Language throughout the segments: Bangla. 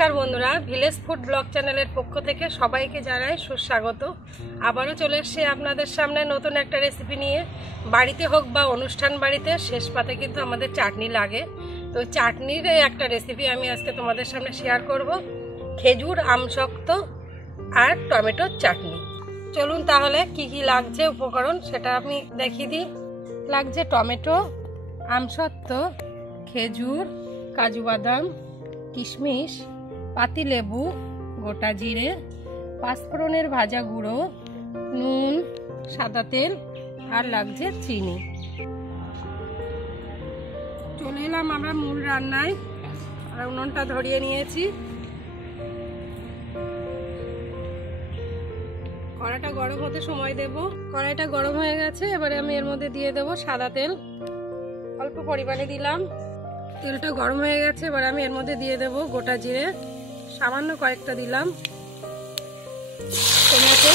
नमस्कार बंधुरा ভিলেজ ফুড ব্লগ চ্যানেলের পক্ষ থেকে সবাইকে জানাই সুস্বাগত। আবারও চলে এসেছি আপনাদের সামনে নতুন একটা রেসিপি নিয়ে। বাড়িতে হোক বা অনুষ্ঠান বাড়িতে শেষ পাতে কিন্তু আমাদের চাটনি লাগে। তো চাটনির একটা রেসিপি আমি আজকে তোমাদের সামনে শেয়ার করব, খেজুর আমশক্ত আর টমেটোর চাটনি। চলুন তাহলে কি কি লাগছে উপকরণ সেটা আমি দেখিয়ে দিই। লাগছে টমেটো, আমসত্ত্ব, খেজুর, কাজু বাদাম, কিশমিশ, পাতিলেবু, গোটা জিরে, পাঁচফোড়নের ভাজা গুঁড়ো, নুন, সাদা তেল আর লাগছে চিনি। চলে এলাম আমরা মূল রান্নায়। আর উনুনটা ধরিয়ে নিয়েছি। কড়াইটা গরম হতে সময় দেব। কড়াইটা গরম হয়ে গেছে, এবারে আমি এর মধ্যে দিয়ে দেব সাদা তেল। অল্প পরিমাণে দিলাম। তেলটা গরম হয়ে গেছে, এবার আমি এর মধ্যে দিয়ে দেব গোটা জিরে, সামান্য কয়েকটা দিলাম, টমেটো,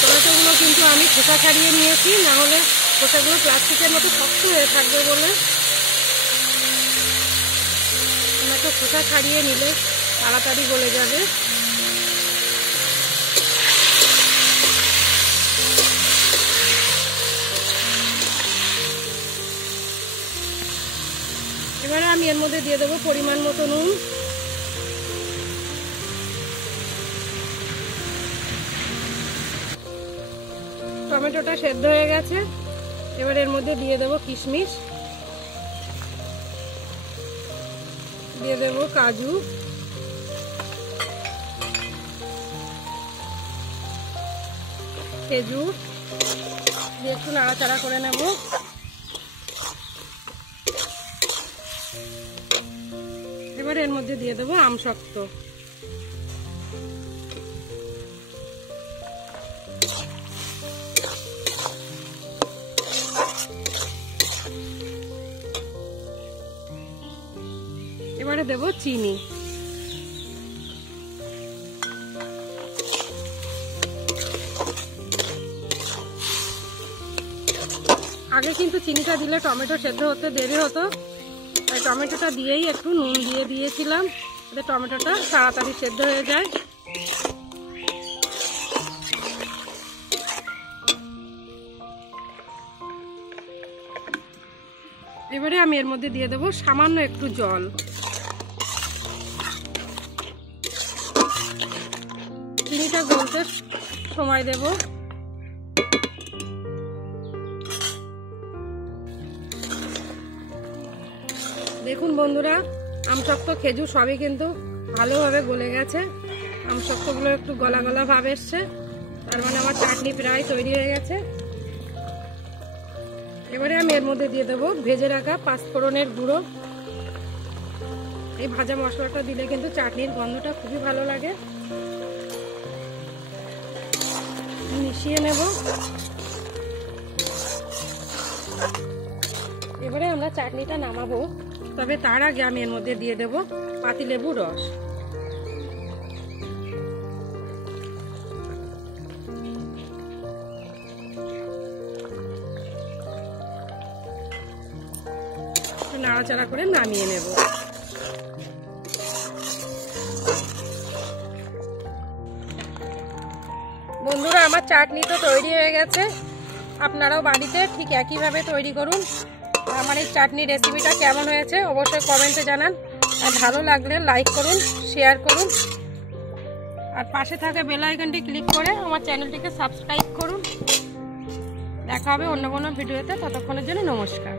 টমেটোগুলো কিন্তু আমি খোসা ছাড়িয়ে নিয়েছি, না হলে খোসাগুলো প্লাস্টিকের মতো শক্ত হয়ে থাকবে বলে টমেটো খোসা ছাড়িয়ে নিলে তাড়াতাড়ি গলে যাবে। এবারে আমি এর মধ্যে দিয়ে দেবো পরিমাণ মতো নুন, টমেটোটা সেদ্ধ হয়ে গেছে। এবার এর মধ্যে দিয়ে দেবো কিশমিশ, দিয়ে দেবো কাজু, খেজুর দিয়ে একটু নাড়াচাড়া করে নেব। এবার এর মধ্যে দিয়ে দেবো আমসত্ত্ব, এবারে দেব চিনি। আগে কিন্তু চিনিটা দিলে টমেটো সেদ্ধ হতে দেরি হতো, তাই টমেটোটা দিয়েই একটু নুন দিয়ে দিয়েছিলাম, যাতে টমেটোটা তাড়াতাড়ি সেদ্ধ হয়ে যায়। এবারে আমি এর মধ্যে দিয়ে দেবো সামান্য একটু জল। চিনিটা গলতে সময় দেব। দেখুন বন্ধুরা, আমসত্ত্ব খেজুর সবই কিন্তু ভালোভাবে গলে গেছে। আমসত্ত্বগুলো একটু গলা গলা ভাব এসছে, তার মানে আমার চাটনি প্রায় তৈরি হয়ে গেছে। এবারে আমি এর মধ্যে দিয়ে দেবো ভেজে রাখা পাঁচফোড়নের গুঁড়ো। এই ভাজা মশলাটা দিলে কিন্তু চাটনির গন্ধটা খুবই ভালো লাগে। মিশিয়ে নেব। এবারে আমরা চাটনিটা নামাবো, তবে তার আগে আমি এর মধ্যে দিয়ে দেব পাতিলেবু রস। নাড়াচাড়া করে নামিয়ে নেব। বন্ধুরা, আমার চাটনি তো তৈরি হয়ে গেছে। আপনারাও বাড়িতে ঠিক একইভাবে তৈরি করুন। আমার এই চাটনির রেসিপিটা কেমন হয়েছে অবশ্যই কমেন্টে জানান। আর ভালো লাগলে লাইক করুন, শেয়ার করুন, আর পাশে থাকা বেল আইকনটি ক্লিক করে আমার চ্যানেলটিকে সাবস্ক্রাইব করুন। দেখা হবে অন্য কোনো ভিডিওতে, ততক্ষণের জন্য নমস্কার।